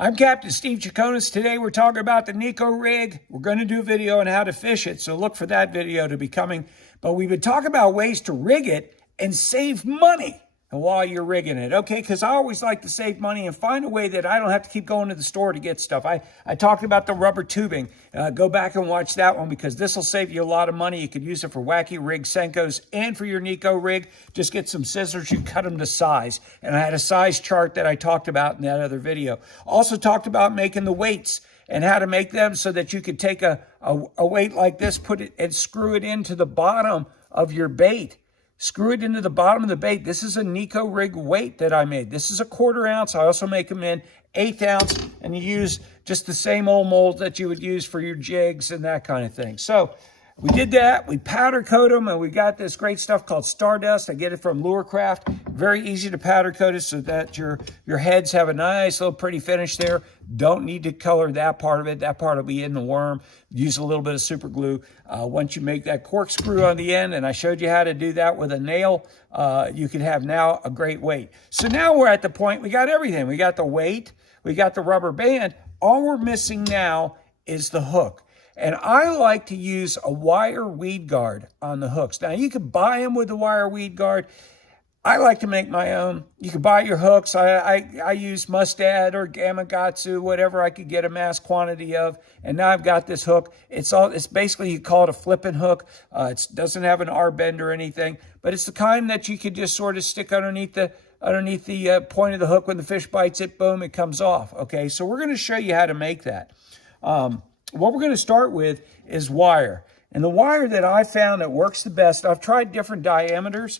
I'm Captain Steve Chaconis. Today we're talking about the Neko rig. We're going to do a video on how to fish it, so look for that video to be coming. But we've been talking about ways to rig it and save money while you're rigging it, okay? Because I always like to save money and find a way that I don't have to keep going to the store to get stuff. I talked about the rubber tubing. Go back and watch that one because this will save you a lot of money. You could use it for wacky rig Senkos and for your Neko rig. Just get some scissors, you cut them to size. And I had a size chart that I talked about in that other video. Also talked about making the weights and how to make them so that you could take a weight like this, put it and screw it into the bottom of your bait. Screw it into the bottom of the bait. This is a Neko rig weight that I made. This is a 1/4 ounce. I also make them in 1/8 ounce, and you use just the same old mold that you would use for your jigs and that kind of thing. So we did that. We powder coat them, and we got this great stuff called Stardust. I get it from Lurecraft. Very easy to powder coat it so that your heads have a nice little pretty finish there. Don't need to color that part of it. That part will be in the worm. Use a little bit of super glue. Once you make that corkscrew on the end, and I showed you how to do that with a nail, you can have now a great weight. So now we're at the point, we got everything. We got the weight, we got the rubber band. All we're missing now is the hook. And I like to use a wire weed guard on the hooks. Now, you can buy them with the wire weed guard. I like to make my own. You can buy your hooks. I use Mustad or Gamakatsu, whatever I could get a mass quantity of. And now I've got this hook. It's basically, you call it a flipping hook. It doesn't have an R-bend or anything, but it's the kind that you could just sort of stick underneath the point of the hook. When the fish bites it, boom, it comes off. Okay, so we're going to show you how to make that. What we're going to start with is wire. And the wire that I found that works the best, I've tried different diameters.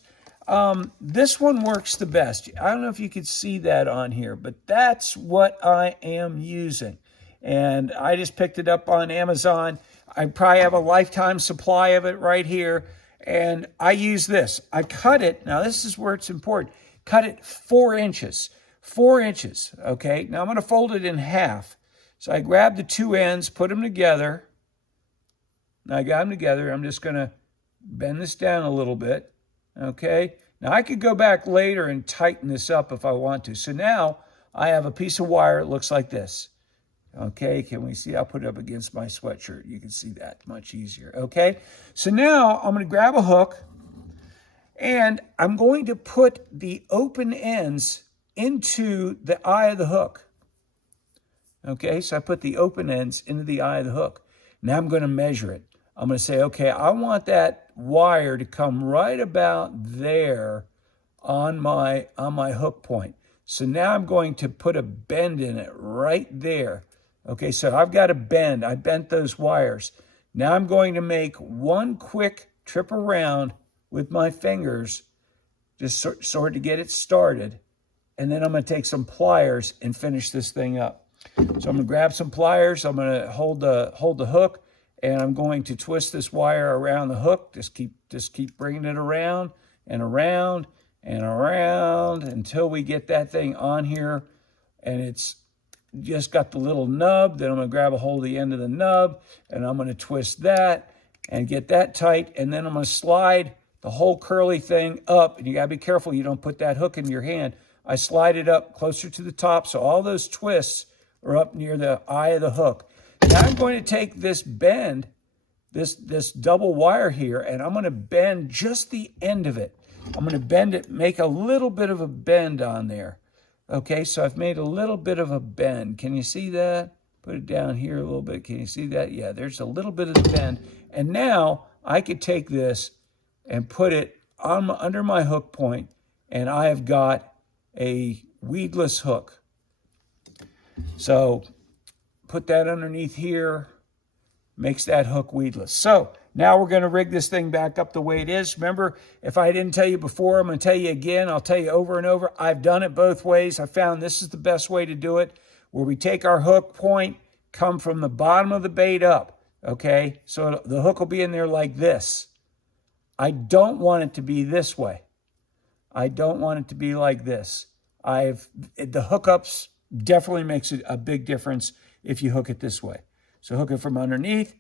This one works the best. I don't know if you could see that on here, but that's what I am using. And I just picked it up on Amazon. I probably have a lifetime supply of it right here. And I use this. I cut it. Now, this is where it's important. Cut it 4 inches. 4 inches, okay? Now, I'm going to fold it in half. So I grab the 2 ends, put them together. Now I got them together. I'm just going to bend this down a little bit. Okay. Now I could go back later and tighten this up if I want to. So now I have a piece of wire. It looks like this. Okay. Can we see? I'll put it up against my sweatshirt. You can see that much easier. Okay. So now I'm going to grab a hook and I'm going to put the open ends into the eye of the hook. Okay, so I put the open ends into the eye of the hook. Now I'm going to measure it. I'm going to say, okay, I want that wire to come right about there on my hook point. So now I'm going to put a bend in it right there. Okay, so I've got a bend. I bent those wires. Now I'm going to make one quick trip around with my fingers, just sort of to get it started. And then I'm going to take some pliers and finish this thing up. So I'm going to grab some pliers. I'm going to hold the hook, and I'm going to twist this wire around the hook. Just keep bringing it around and around and around until we get that thing on here, and it's just got the little nub. Then I'm going to grab a hold of the end of the nub, and I'm going to twist that and get that tight, and then I'm going to slide the whole curly thing up. And you got to be careful you don't put that hook in your hand. I slide it up closer to the top, so all those twists are up near the eye of the hook. Now I'm going to take this bend, this double wire here, and I'm going to bend just the end of it. I'm going to bend it, make a little bit of a bend on there. Okay, so I've made a little bit of a bend. Can you see that? Put it down here a little bit. Can you see that? Yeah, there's a little bit of the bend. And now I could take this and put it under my hook point, and I have got a weedless hook. So put that underneath here, makes that hook weedless. So now we're going to rig this thing back up the way it is. Remember, if I didn't tell you before, I'm going to tell you again. I'll tell you over and over. I've done it both ways. I found this is the best way to do it, where we take our hook point, come from the bottom of the bait up. Okay, so the hook will be in there like this. I don't want it to be this way. I don't want it to be like this. The hookups definitely makes a big difference if you hook it this way. So hook it from underneath,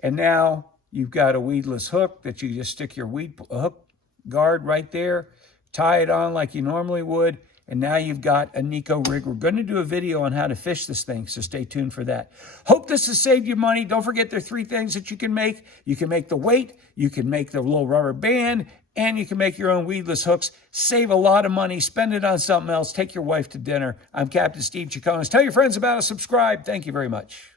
and now you've got a weedless hook that you just stick your hook guard right there, tie it on like you normally would, and now you've got a Neko rig. We're going to do a video on how to fish this thing, so stay tuned for that. Hope this has saved you money. Don't forget there are 3 things that you can make. You can make the weight, you can make the little rubber band, and you can make your own weedless hooks. Save a lot of money. Spend it on something else. Take your wife to dinner. I'm Captain Steve Chaconas. Tell your friends about us. Subscribe. Thank you very much.